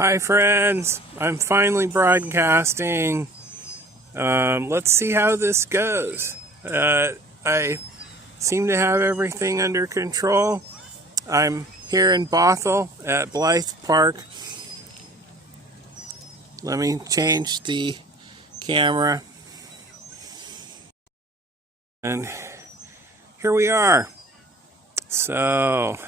Hi friends, I'm finally broadcasting. Let's see how this goes. I seem to have everything under control. I'm here in Bothell at Blythe Park. Let me change the camera. And here we are. So,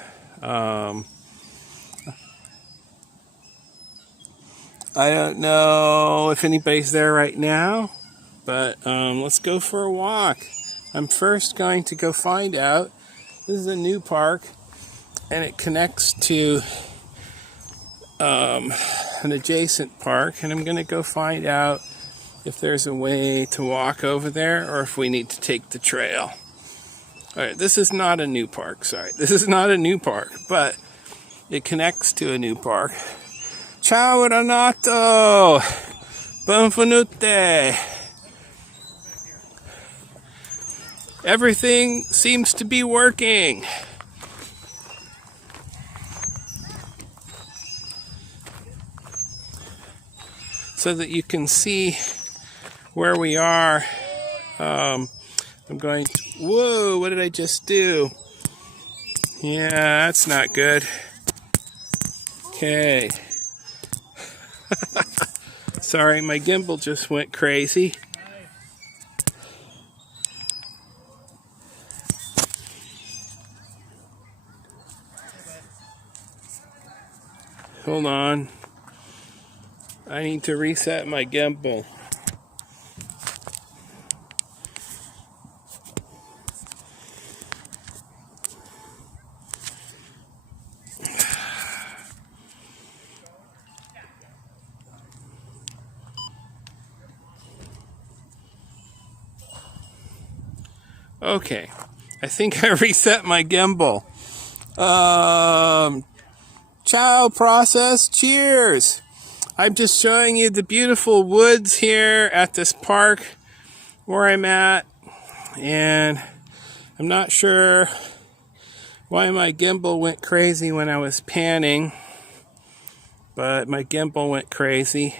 I don't know if anybody's there right now, but let's go for a walk. I'm first going to go find out. This is a new park, and it connects to an adjacent park, and I'm going to go find out if there's a way to walk over there or if we need to take the trail. Alright, this is not a new park, This is not a new park, but it connects to a new park. Ciao, Renato! Benvenute! Everything seems to be working. So that you can see where we are. I'm going to... Whoa, what did I just do? Yeah, that's not good. Okay. Sorry, my gimbal just went crazy. Hold on. I need to reset my gimbal. Okay, I think I reset my gimbal. Ciao process, cheers! I'm just showing you the beautiful woods here at this park where I'm at, and I'm not sure why my gimbal went crazy when I was panning, but my gimbal went crazy.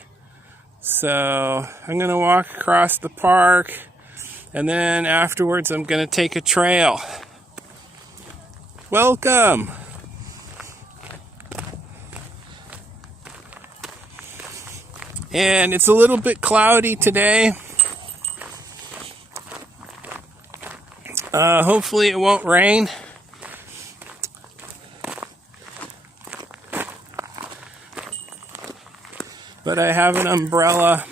So I'm gonna walk across the park, and then afterwards I'm going to take a trail. Welcome! And it's a little bit cloudy today. Hopefully it won't rain. But I have an umbrella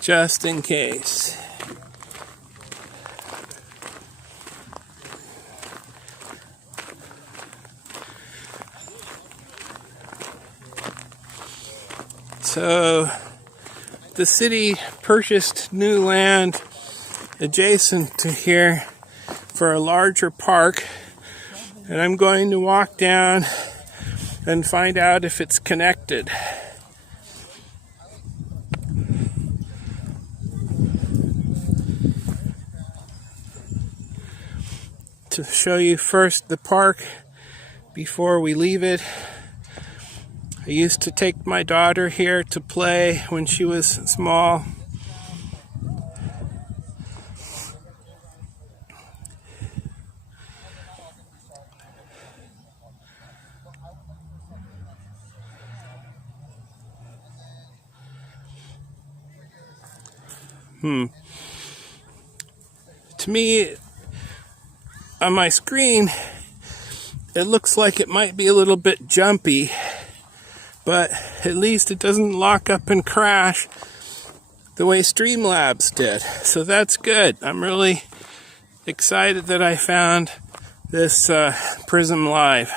just in case. So the city purchased new land adjacent to here for a larger park, and I'm going to walk down and find out if it's connected. To show you first the park before we leave it. I used to take my daughter here to play when she was small. To me, on my screen, it looks like it might be a little bit jumpy, but at least it doesn't lock up and crash the way Streamlabs did. So that's good. I'm really excited that I found this PRISM Live.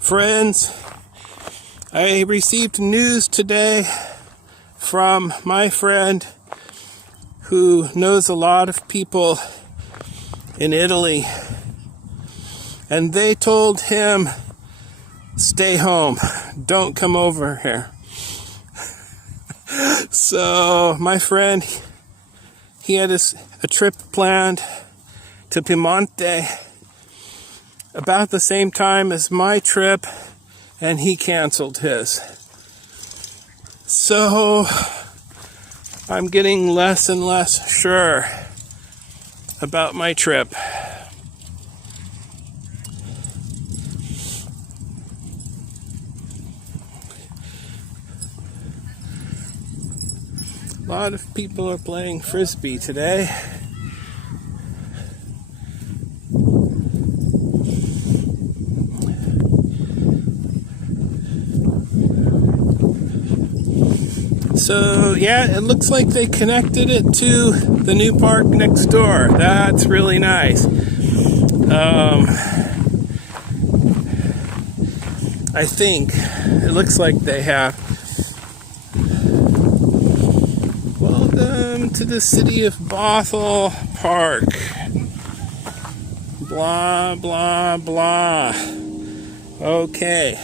Friends, I received news today from my friend who knows a lot of people in Italy, and they told him, stay home, don't come over here. So my friend, he had a trip planned to Piemonte about the same time as my trip, and he canceled his. So I'm getting less and less sure about my trip. A lot of people are playing frisbee today. So yeah, it looks like they connected it to the new park next door. That's really nice. I think it looks like they have. Welcome to the city of Bothell Park. Blah, blah, blah. Okay.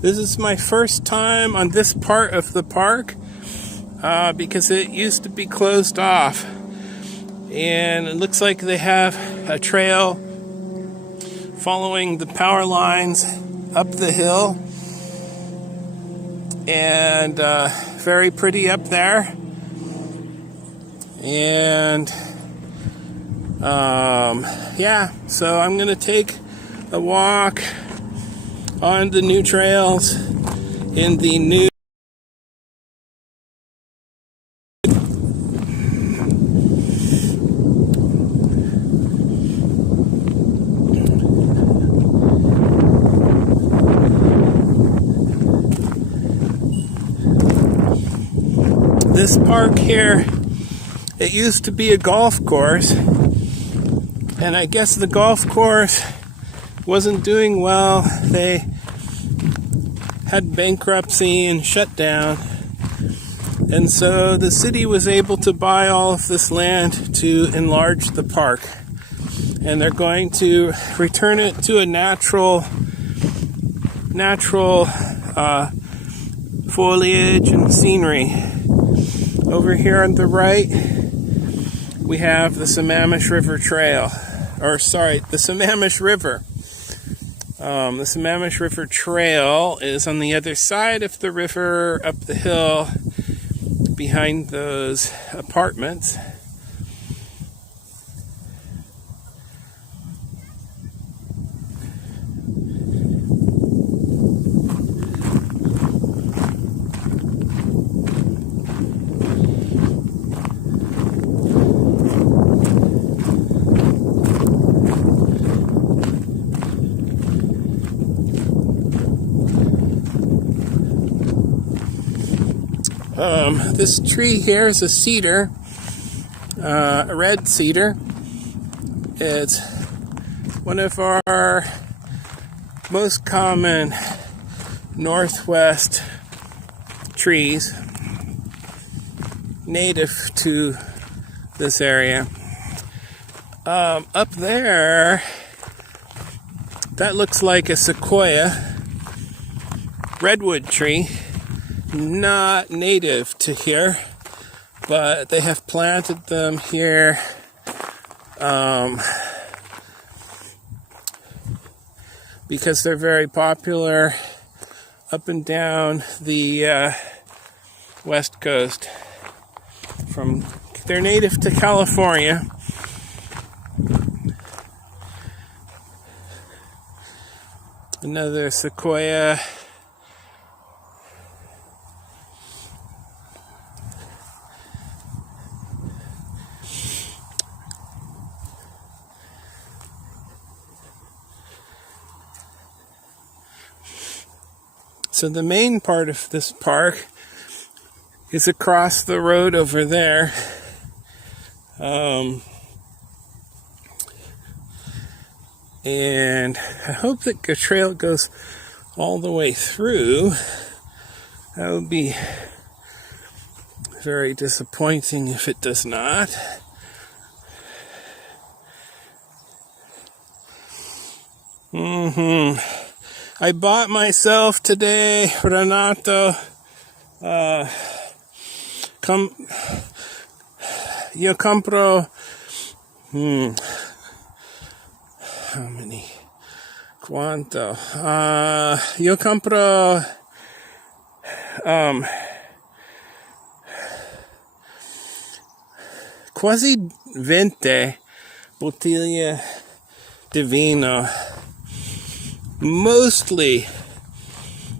This is my first time on this part of the park because it used to be closed off. And it looks like they have a trail following the power lines up the hill. And very pretty up there. And yeah, so I'm going to take a walk on the new trails in the new this park here. It used to be a golf course, and I guess the golf course wasn't doing well. They had bankruptcy and shut down, and so the city was able to buy all of this land to enlarge the park, and they're going to return it to a natural foliage and scenery. Over here on the right, we have the Sammamish River Trail, the Sammamish River. The Sammamish River Trail is on the other side of the river, up the hill, behind those apartments. This tree here is a cedar, a red cedar. It's one of our most common northwest trees, native to this area. Up there, that looks like a sequoia redwood tree. Not native to here, but they have planted them here because they're very popular up and down the west coast. They're native to California. Another sequoia. So the main part of this park is across the road over there. And I hope that the trail goes all the way through. That would be very disappointing if it does not. I bought myself today, Renato, io compro, how many? Quanto? Io compro, quasi 20 bottiglie di vino, mostly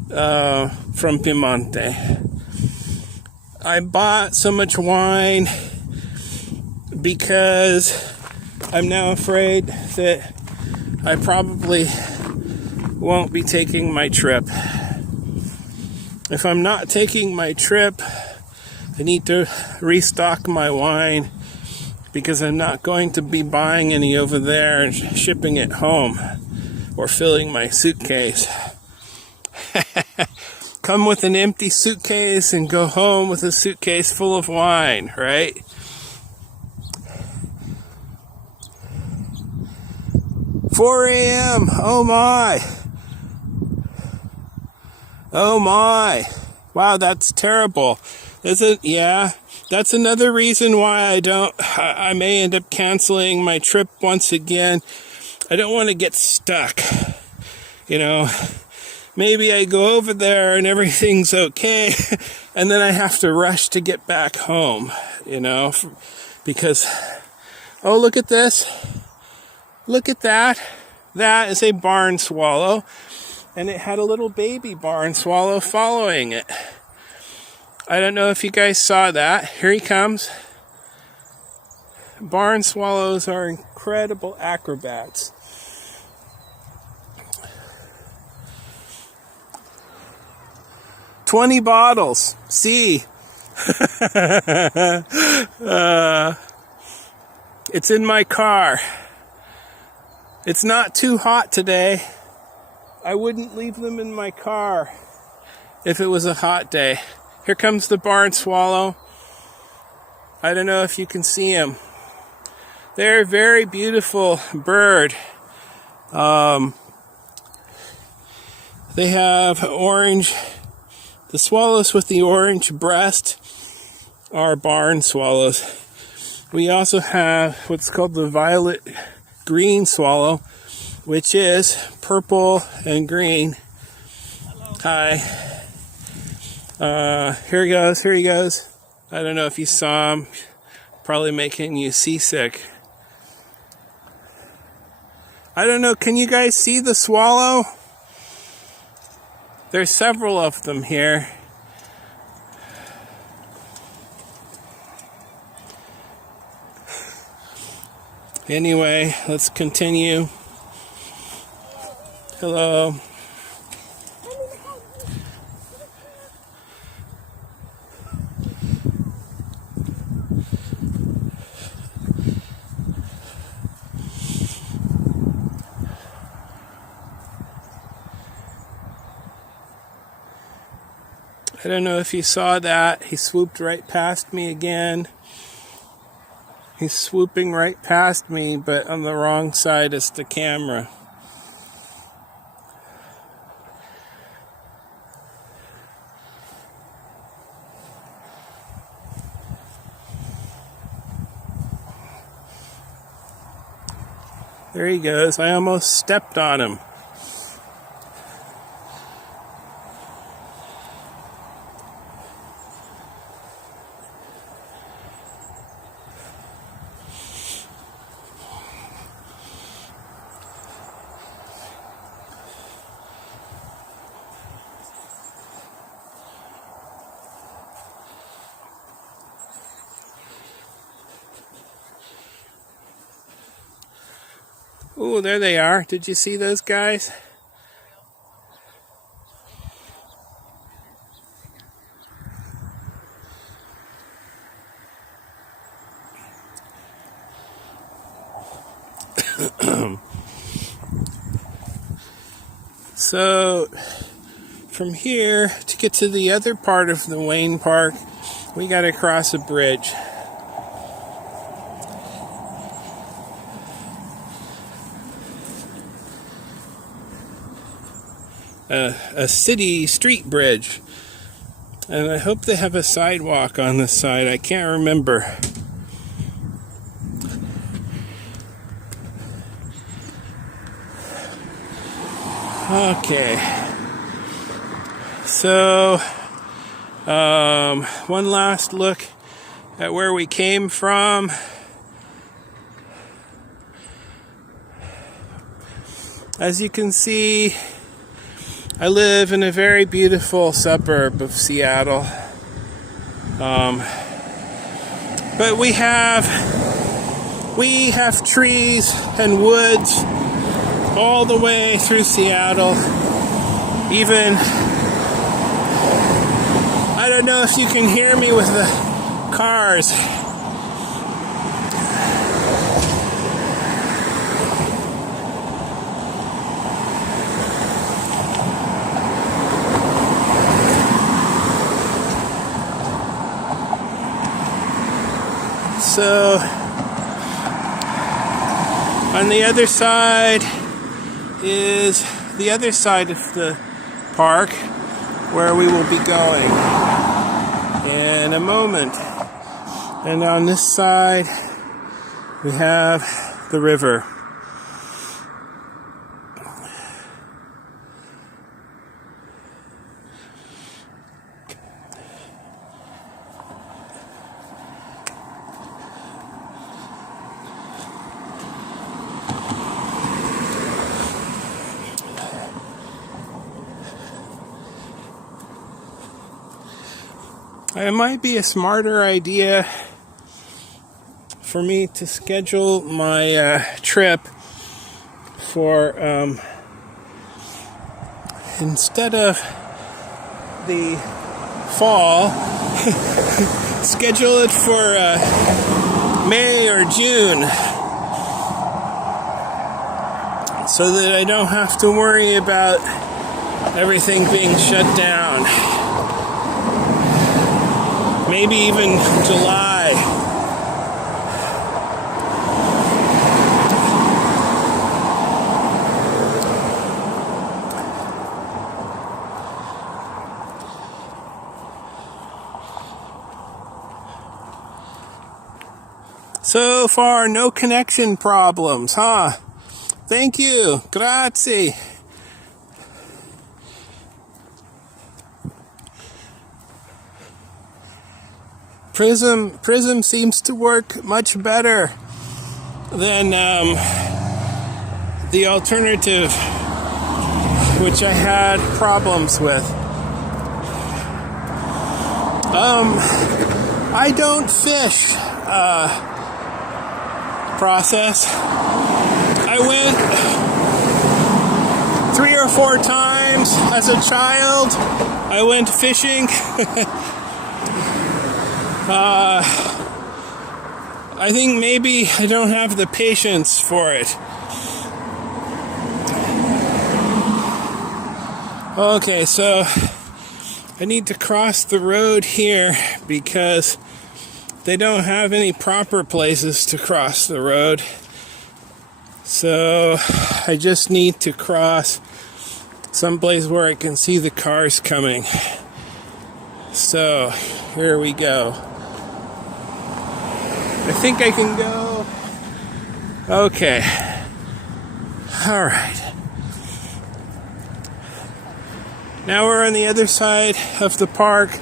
from Piemonte. I bought so much wine because I'm now afraid that I probably won't be taking my trip. If I'm not taking my trip, I need to restock my wine because I'm not going to be buying any over there and shipping it home or filling my suitcase. Come with an empty suitcase and go home with a suitcase full of wine, right? "4 a.m. Oh my. Oh my. Wow, that's terrible. Is it? Yeah. That's another reason why I may end up canceling my trip once again. I don't want to get stuck. You know, maybe I go over there and everything's okay, and then I have to rush to get back home, you know, because, oh, look at this. Look at that. That is a barn swallow, and it had a little baby barn swallow following it. I don't know if you guys saw that. Here he comes. Barn swallows are incredible acrobats. $20 bottles. See. It's in my car. It's not too hot today. I wouldn't leave them in my car if it was a hot day. Here comes the barn swallow. I don't know if you can see him. They're a very beautiful bird. They have orange. The swallows with the orange breast are barn swallows. We also have what's called the violet green swallow, which is purple and green. Hi. Here he goes. Here he goes. I don't know if you saw him. Probably making you seasick. I don't know. Can you guys see the swallow? There's several of them here. Anyway, let's continue. Hello. I don't know if you saw that. He swooped right past me again. He's swooping right past me, but on the wrong side is the camera. There he goes. I almost stepped on him. Ooh, there they are. Did you see those guys? So, from here, to get to the other part of the Wayne Park, we got to cross a bridge. a city street bridge. And I hope they have a sidewalk on the side. I can't remember. Okay. So, one last look at where we came from. As you can see, I live in a very beautiful suburb of Seattle. But we have trees and woods all the way through Seattle. Even, I don't know if you can hear me with the cars. So, on the other side is the other side of the park where we will be going in a moment. And on this side, we have the river. It might be a smarter idea for me to schedule my trip for instead of the fall, schedule it for May or June, so that I don't have to worry about everything being shut down. Maybe even July. So far, no connection problems, huh? Thank you. Grazie. PRISM seems to work much better than the alternative, which I had problems with. I don't fish process. I went 3 or 4 times as a child. I went fishing. I think maybe I don't have the patience for it. Okay, so I need to cross the road here because they don't have any proper places to cross the road. So I just need to cross someplace where I can see the cars coming. So here we go. I think I can go. Okay. All right. Now we're on the other side of the park.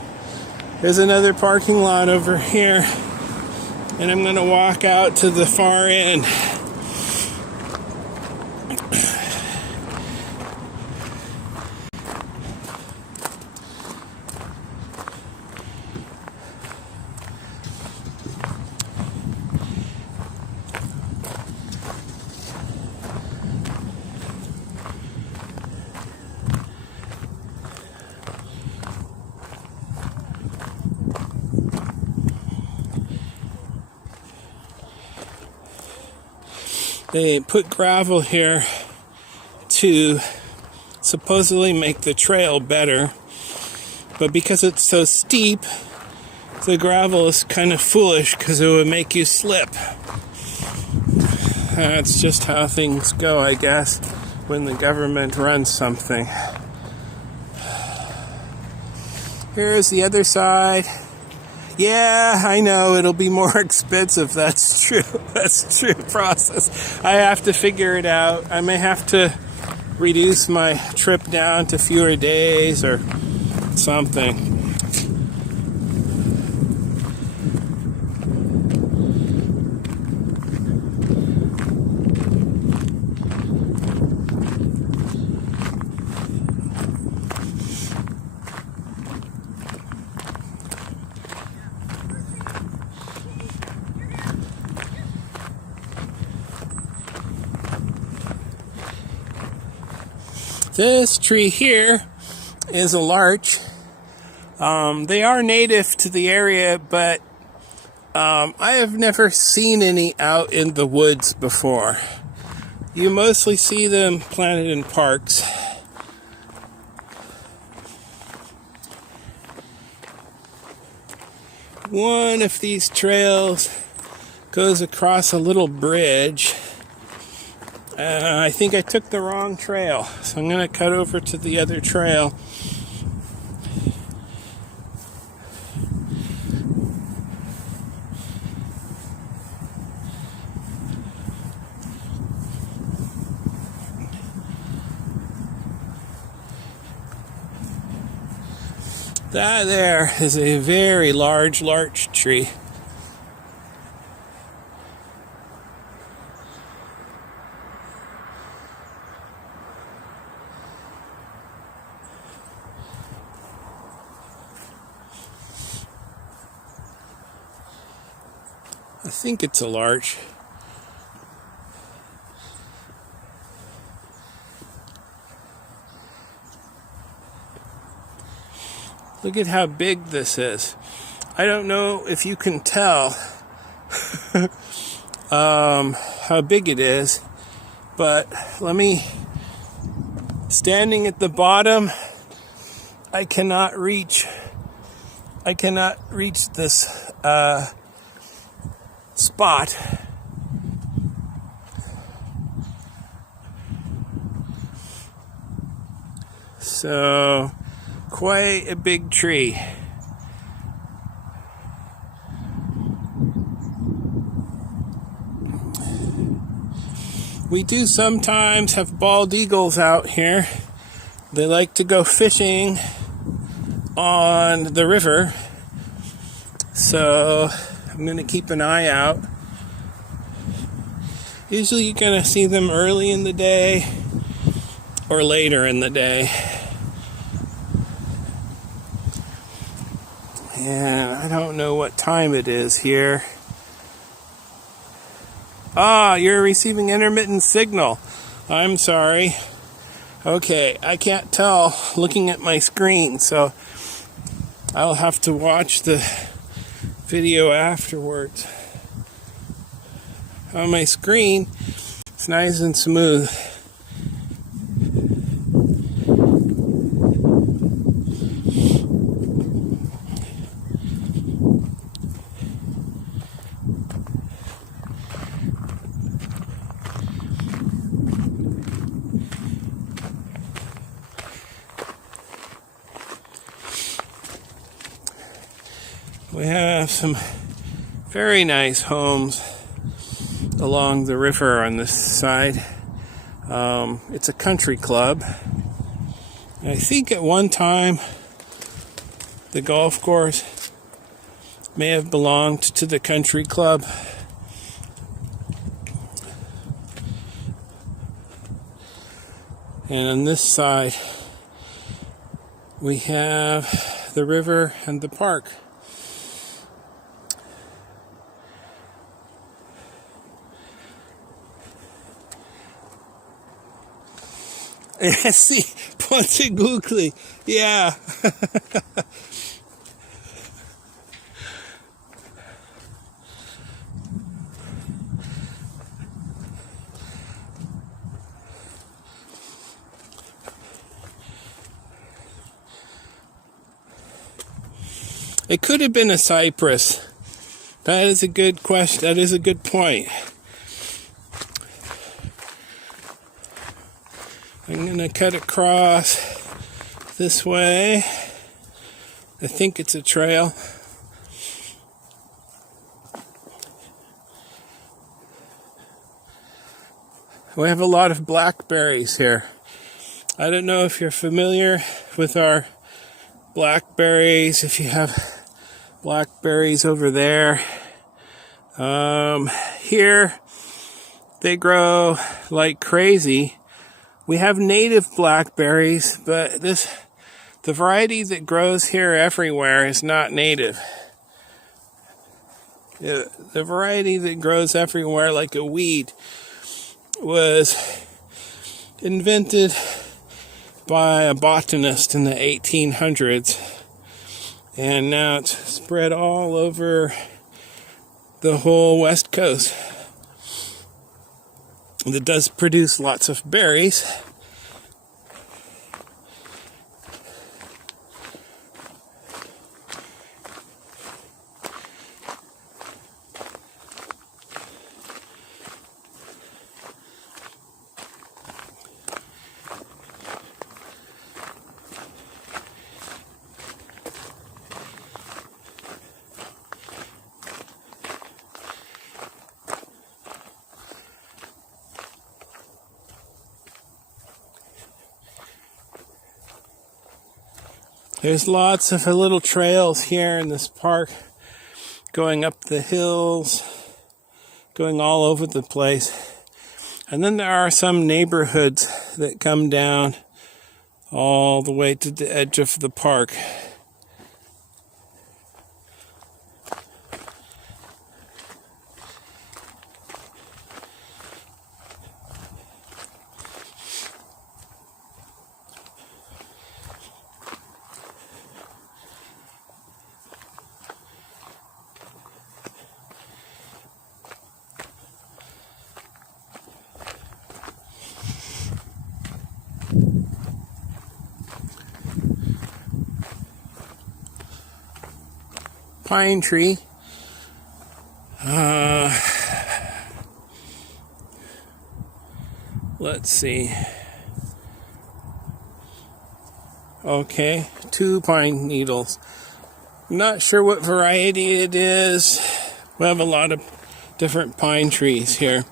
There's another parking lot over here. And I'm going to walk out to the far end. They put gravel here to supposedly make the trail better, but because it's so steep, the gravel is kind of foolish because it would make you slip. That's just how things go, I guess, when the government runs something. Here's the other side. Yeah, I know it'll be more expensive. That's true. That's true process. I have to figure it out. I may have to reduce my trip down to fewer days or something. This tree here is a larch. They are native to the area, but I have never seen any out in the woods before. You mostly see them planted in parks. One of these trails goes across a little bridge. I think I took the wrong trail, so I'm going to cut over to the other trail. That there is a very large larch tree. I think it's a larch. Look at how big this is. I don't know if you can tell how big it is, but standing at the bottom, I cannot reach this spot. So, quite a big tree. We do sometimes have bald eagles out here. They like to go fishing on the river, so I'm going to keep an eye out. Usually you're going to see them early in the day or later in the day. And I don't know what time it is here. Ah, you're receiving intermittent signal. I'm sorry. Okay, I can't tell looking at my screen, so I'll have to watch the video afterwards. On my screen, it's nice and smooth. We have some very nice homes along the river on this side. It's a country club. I think at one time the golf course may have belonged to the country club. And on this side we have the river and the park. Sì, Ponte Gugli, yeah. It could have been a cypress. That is a good question. That is a good point. I'm going to cut across this way I think it's a trail. We have a lot of blackberries here. I don't know if you're familiar with our blackberries, if you have blackberries over there. Here, they grow like crazy. We have native blackberries, but the variety that grows here everywhere is not native. The variety that grows everywhere like a weed was invented by a botanist in the 1800s, and now it's spread all over the whole west coast. It does produce lots of berries. There's lots of little trails here in this park, going up the hills, going all over the place. And then there are some neighborhoods that come down all the way to the edge of the park. Pine tree. Let's see. Okay, 2 pine needles. I'm not sure what variety it is. We have a lot of different pine trees here.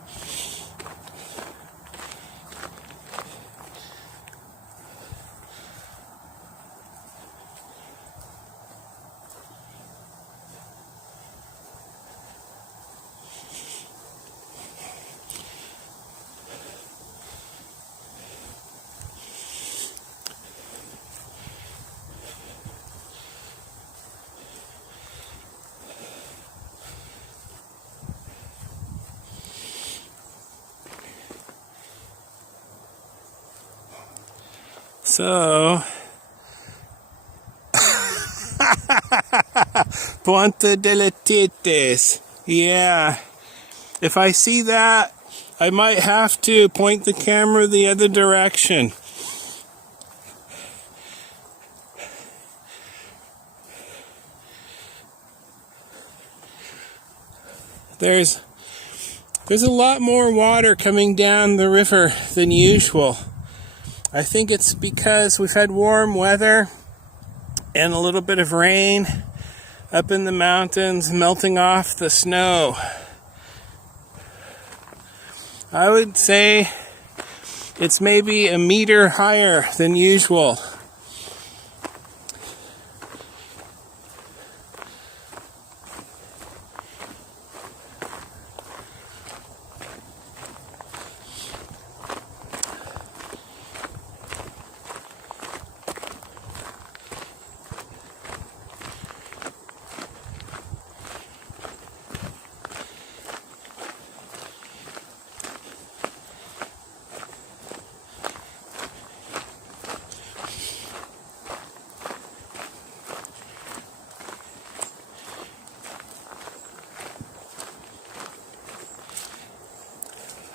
So, Ponte delle Tites. Yeah. If I see that, I might have to point the camera the other direction. There's a lot more water coming down the river than usual. I think it's because we've had warm weather and a little bit of rain up in the mountains, melting off the snow. I would say it's maybe a meter higher than usual.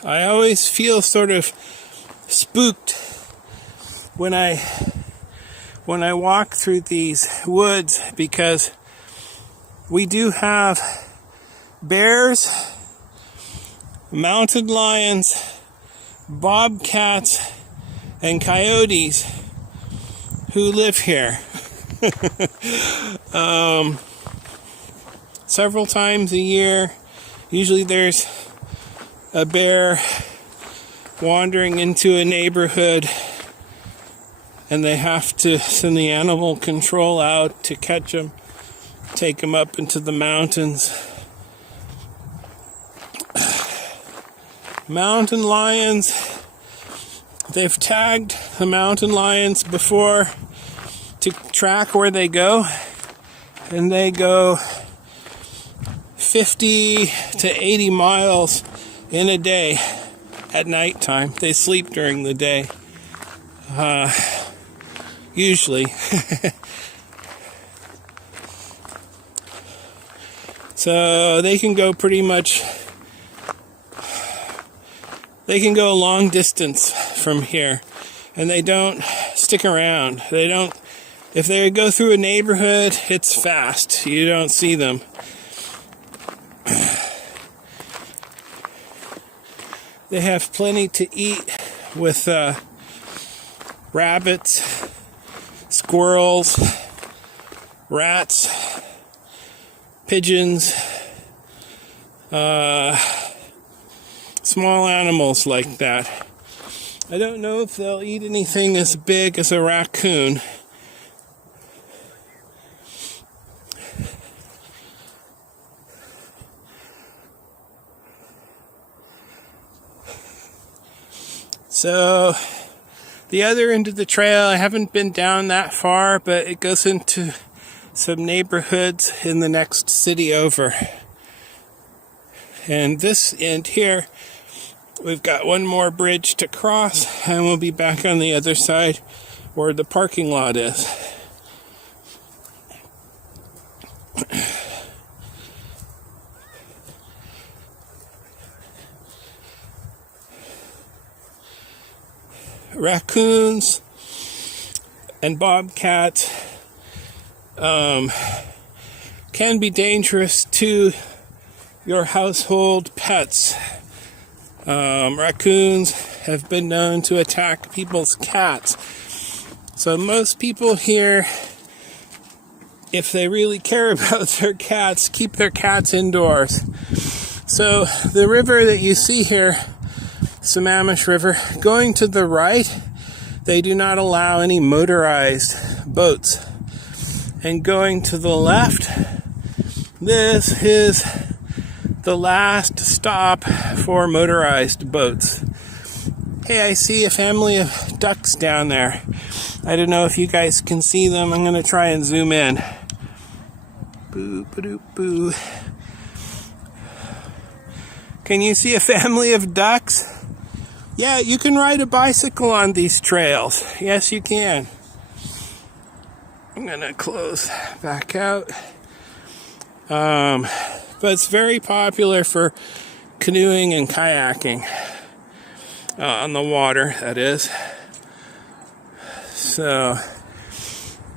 I always feel sort of spooked when I walk through these woods, because we do have bears, mountain lions, bobcats, and coyotes who live here. Several times a year, usually there's a bear wandering into a neighborhood, and they have to send the animal control out to catch them, take them up into the mountains. Mountain lions, they've tagged the mountain lions before to track where they go, and they go 50 to 80 miles in a day at nighttime. They sleep during the day, usually. So they can go pretty much, they can go a long distance from here, and they don't stick around. They don't, if they go through a neighborhood, it's fast. You don't see them. They have plenty to eat with rabbits, squirrels, rats, pigeons, small animals like that. I don't know if they'll eat anything as big as a raccoon. So, the other end of the trail, I haven't been down that far, but it goes into some neighborhoods in the next city over. And this end here, we've got one more bridge to cross, and we'll be back on the other side where the parking lot is. Raccoons and bobcats can be dangerous to your household pets. Raccoons have been known to attack people's cats. So most people here, if they really care about their cats, keep their cats indoors. So the river that you see here, Sammamish River, going to the right, they do not allow any motorized boats. And going to the left, this is the last stop for motorized boats. Hey, I see a family of ducks down there. I don't know if you guys can see them. I'm going to try and zoom in. Boo, ba-doo, boo. Can you see a family of ducks? Yeah, you can ride a bicycle on these trails. Yes, you can. I'm going to close back out. But it's very popular for canoeing and kayaking. On the water, that is. So,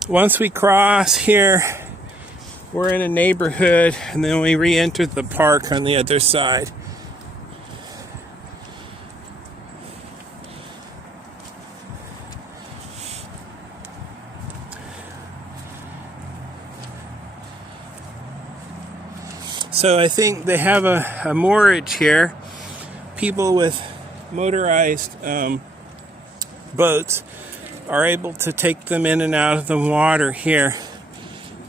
once we cross here, we're in a neighborhood, and then we re-enter the park on the other side. So I think they have a moorage here. People with motorized boats are able to take them in and out of the water here,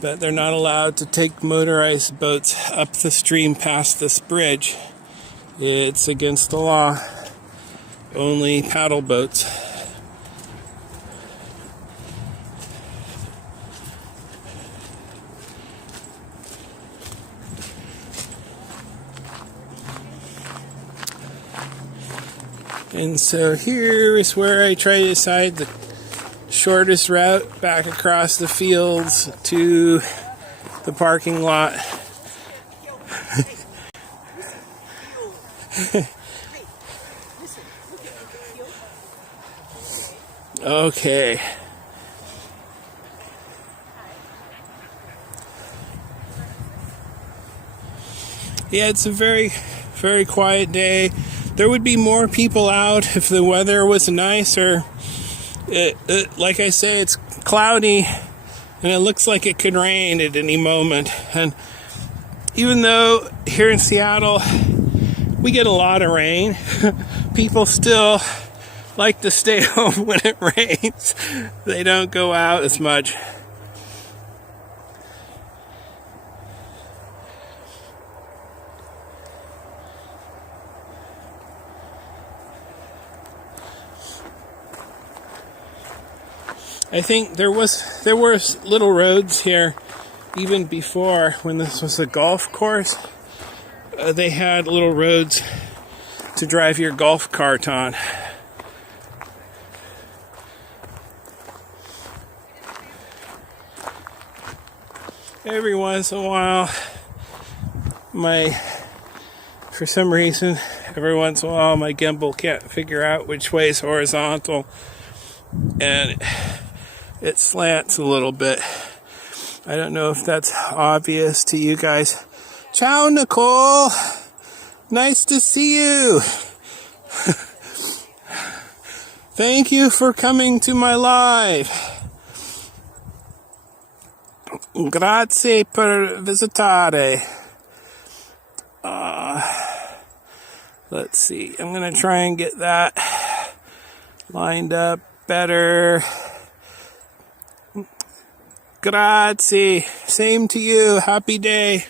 but they're not allowed to take motorized boats up the stream past this bridge. It's against the law. Only paddle boats. And so here is where I try to decide the shortest route back across the fields to the parking lot. Okay. Yeah, it's a very, very quiet day. There would be more people out if the weather was nicer. Like I say, it's cloudy and it looks like it could rain at any moment. And even though here in Seattle we get a lot of rain, people still like to stay home when it rains. They don't go out as much. I think there were little roads here even before, when this was a golf course. They had little roads to drive your golf cart on. Every once in a while, for some reason, every once in a while my gimbal can't figure out which way is horizontal, and it slants a little bit. I don't know if that's obvious to you guys. Ciao, Nicole. Nice to see you. Thank you for coming to my live. Grazie per visitare. Let's see. I'm going to try and get that lined up better. Grazie. Same to you. Happy day.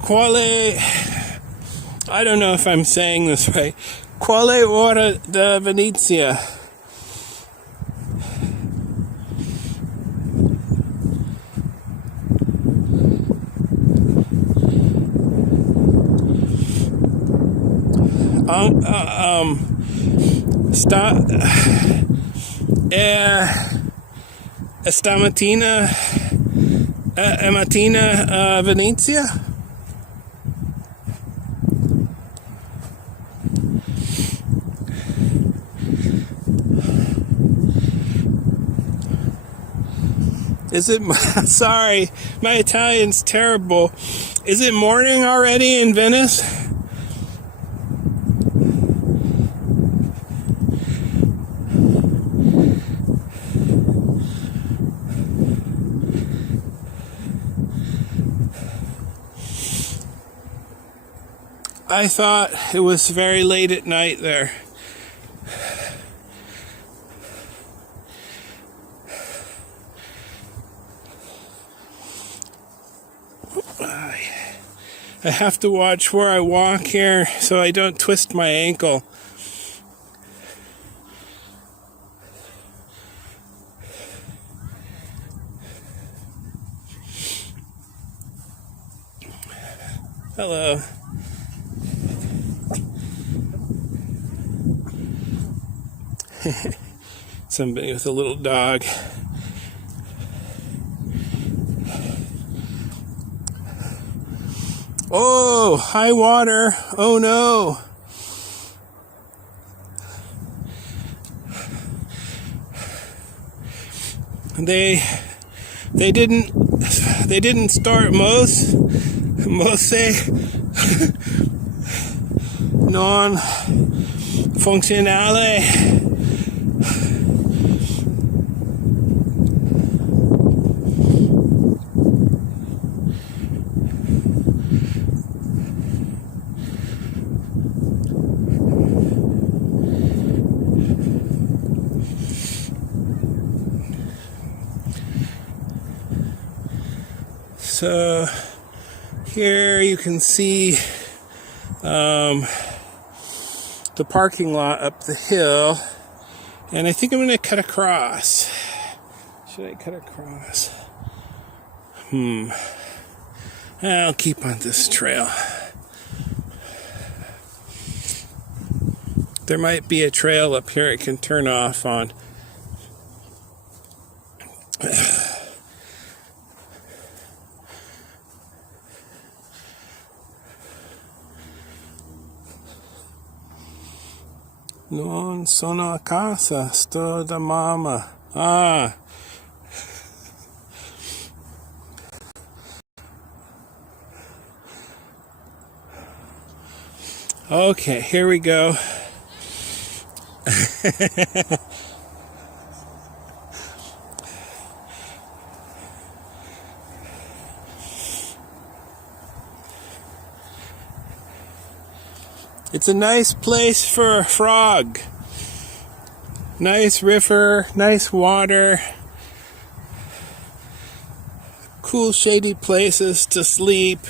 Quale, I don't know if I'm saying this right. Quale ora da Venezia? Stamattina mattina Venezia? Is it, sorry, my Italian's terrible. Is it morning already in Venice? I thought it was very late at night there. I have to watch where I walk here so I don't twist my ankle. Hello. Somebody with a little dog. Oh, high water. Oh no. They didn't start mose non funzionale. So here you can see the parking lot up the hill, and I think I'm going to cut across. Should I cut across? I'll keep on this trail. There might be a trail up here I can turn off on. Non sono a casa, sto da mamma. Ah. Okay, here we go. It's a nice place for a frog. Nice river, nice water, cool shady places to sleep,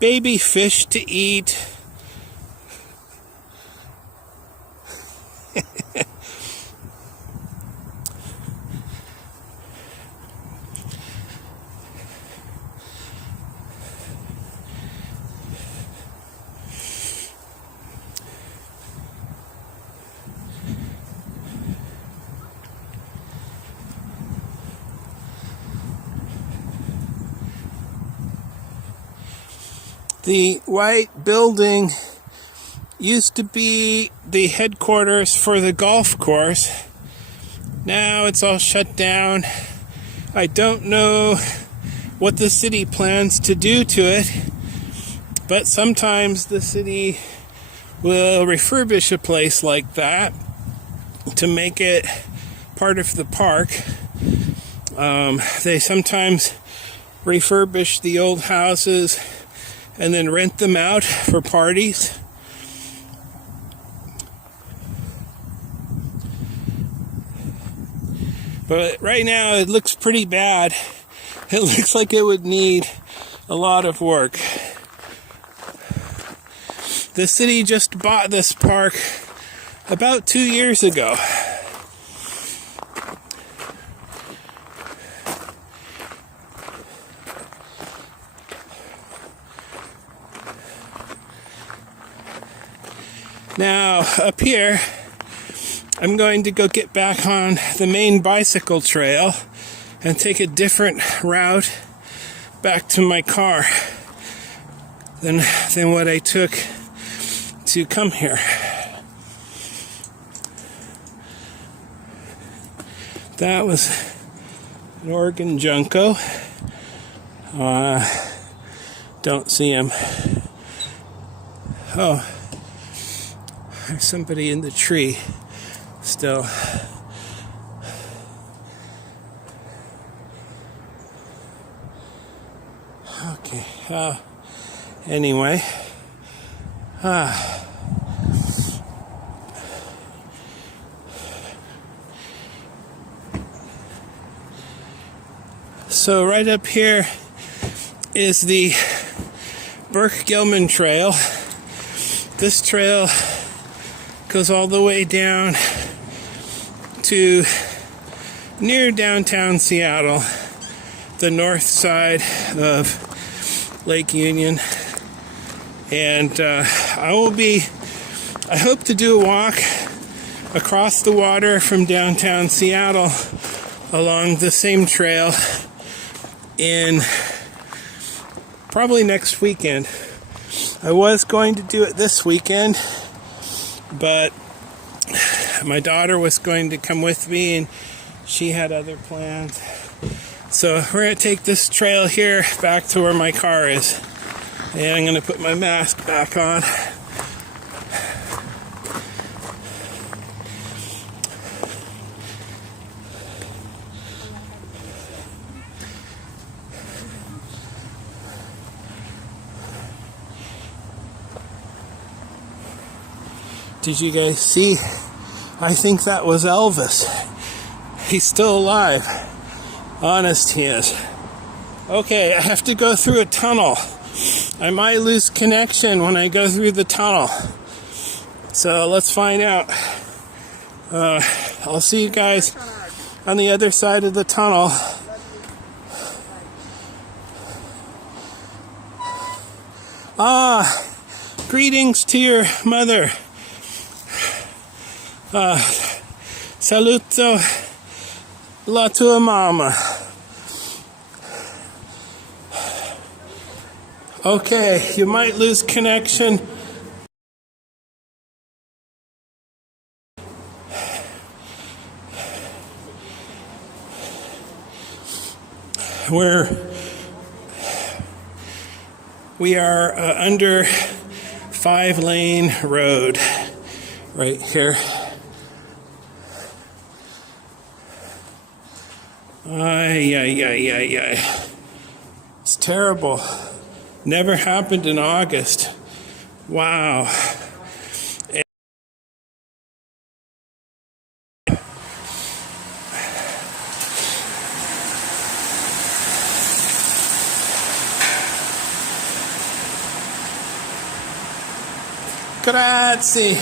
baby fish to eat. The white building used to be the headquarters for the golf course. Now it's all shut down. I don't know what the city plans to do to it, but sometimes the city will refurbish a place like that to make it part of the park. They sometimes refurbish the old houses and then rent them out for parties. But right now it looks pretty bad. It looks like it would need a lot of work. The city just bought this park about 2 years ago. Now, up here, I'm going to go get back on the main bicycle trail and take a different route back to my car than what I took to come here. That was an Oregon Junco. Don't see him. Oh. There's somebody in the tree still. Okay. Anyway. So right up here is the Burk Gillman Trail. This trail goes all the way down to near downtown Seattle, the north side of Lake Union. And I hope to do a walk across the water from downtown Seattle along the same trail in probably next weekend. I was going to do it this weekend, but my daughter was going to come with me and she had other plans. So we're going to take this trail here back to where my car is. And I'm going to put my mask back on. Did you guys see? I think that was Elvis. He's still alive. Honest he is. Okay, I have to go through a tunnel. I might lose connection when I go through the tunnel. So let's find out. I'll see you guys on the other side of the tunnel. Greetings to your mother. Saluto la tua mamma. Okay, you might lose connection. We are under 5-lane road right here. Ay, ay, ay, ay, ay. It's terrible. Never happened in August. Wow. Grazie.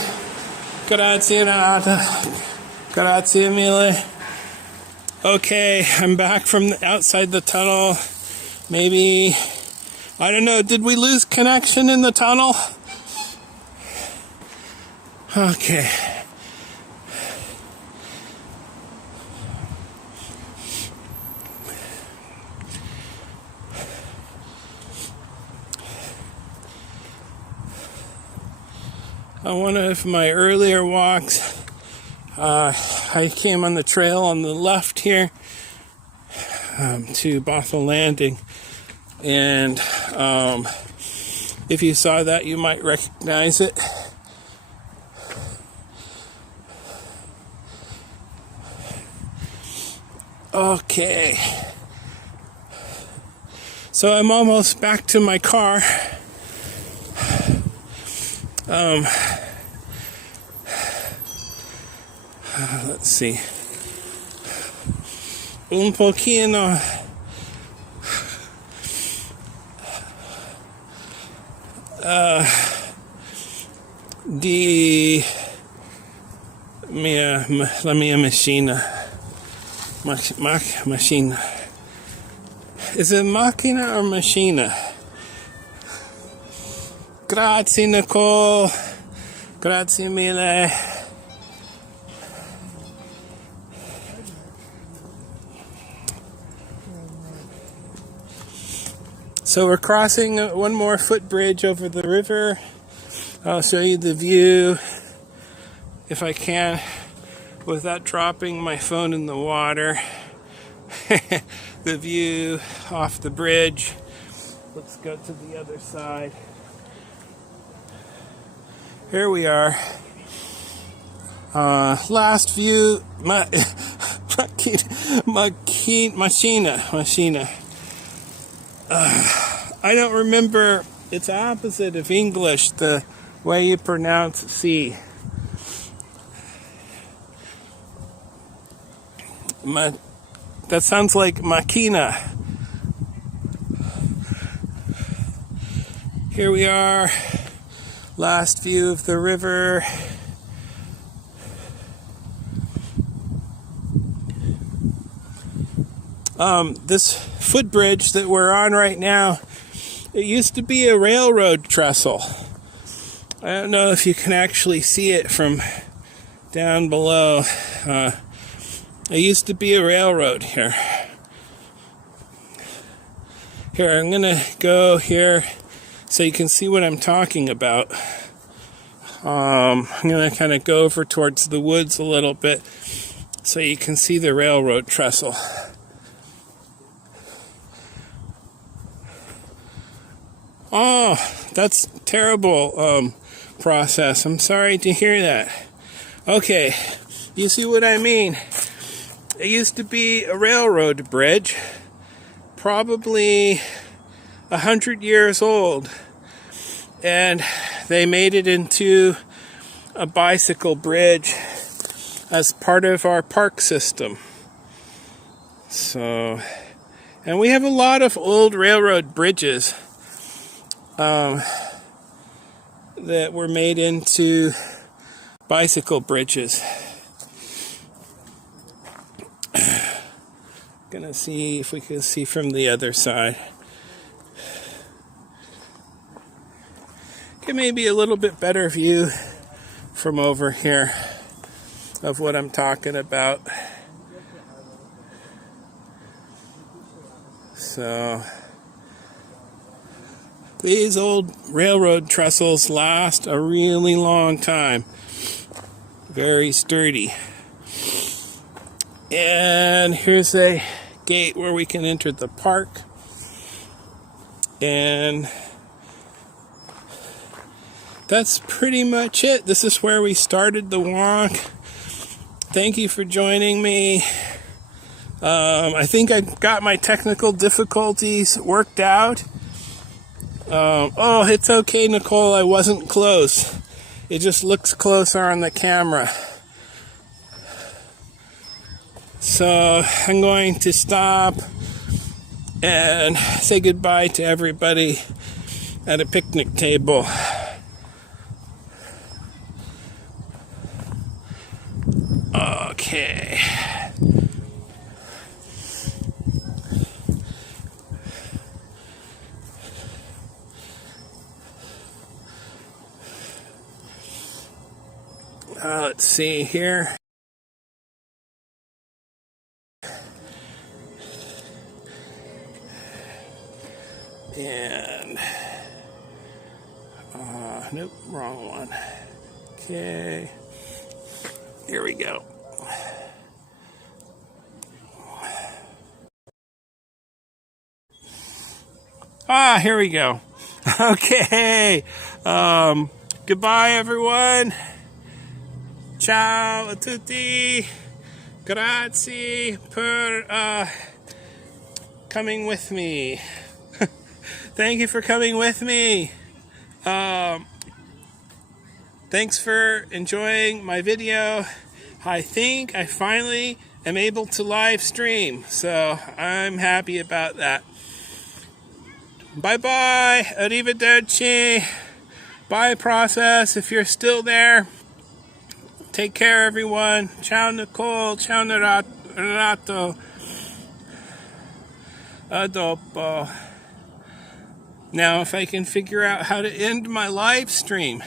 Grazie Nata. Grazie mille. Okay, I'm back from outside the tunnel. Maybe, I don't know, did we lose connection in the tunnel? Okay. On one of my earlier walks, I came on the trail on the left here to Bothell Landing, and if you saw that, you might recognize it. Okay, so I'm almost back to my car. Let's see. Un pochino di la mia macchina. Macchina. Is it macchina or machina? Grazie Nicole. Grazie mille. So we're crossing one more footbridge over the river. I'll show you the view if I can without dropping my phone in the water. The view off the bridge. Let's go to the other side. Here we are. Last view. Machina. I don't remember. It's opposite of English, the way you pronounce C. That sounds like machina. Here we are. Last view of the river. This footbridge that we're on right now, it used to be a railroad trestle. I don't know if you can actually see it from down below. It used to be a railroad here. Here, I'm gonna go here so you can see what I'm talking about. I'm gonna kind of go over towards the woods a little bit so you can see the railroad trestle. Oh, that's terrible process. I'm sorry to hear that. Okay, you see what I mean? It used to be a railroad bridge, probably 100 years old, and they made it into a bicycle bridge as part of our park system. So, and we have a lot of old railroad bridges that were made into bicycle bridges. Gonna see if we can see from the other side. Get maybe a little bit better view from over here of what I'm talking about. So these old railroad trestles last a really long time. Very sturdy. And here's a gate where we can enter the park. And that's pretty much it. This is where we started the walk. Thank you for joining me. I think I got my technical difficulties worked out. Oh, it's okay, Nicole. I wasn't close. It just looks closer on the camera. So I'm going to stop and say goodbye to everybody at a picnic table. Okay. Let's see here. And nope, wrong one. Okay, here we go. Here we go. Okay. Goodbye, everyone. Ciao, tutti. Grazie per coming with me. Thank you for coming with me. Thanks for enjoying my video. I think I finally am able to live stream, so I'm happy about that. Bye-bye. Arrivederci. Bye, process, if you're still there. Take care, everyone. Ciao, Nicole. Ciao, Renato. A dopo. Now, if I can figure out how to end my live stream.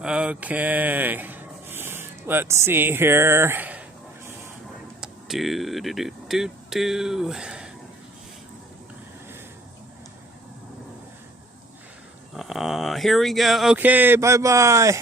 Okay. Let's see here. Do. Here we go. Okay, bye-bye.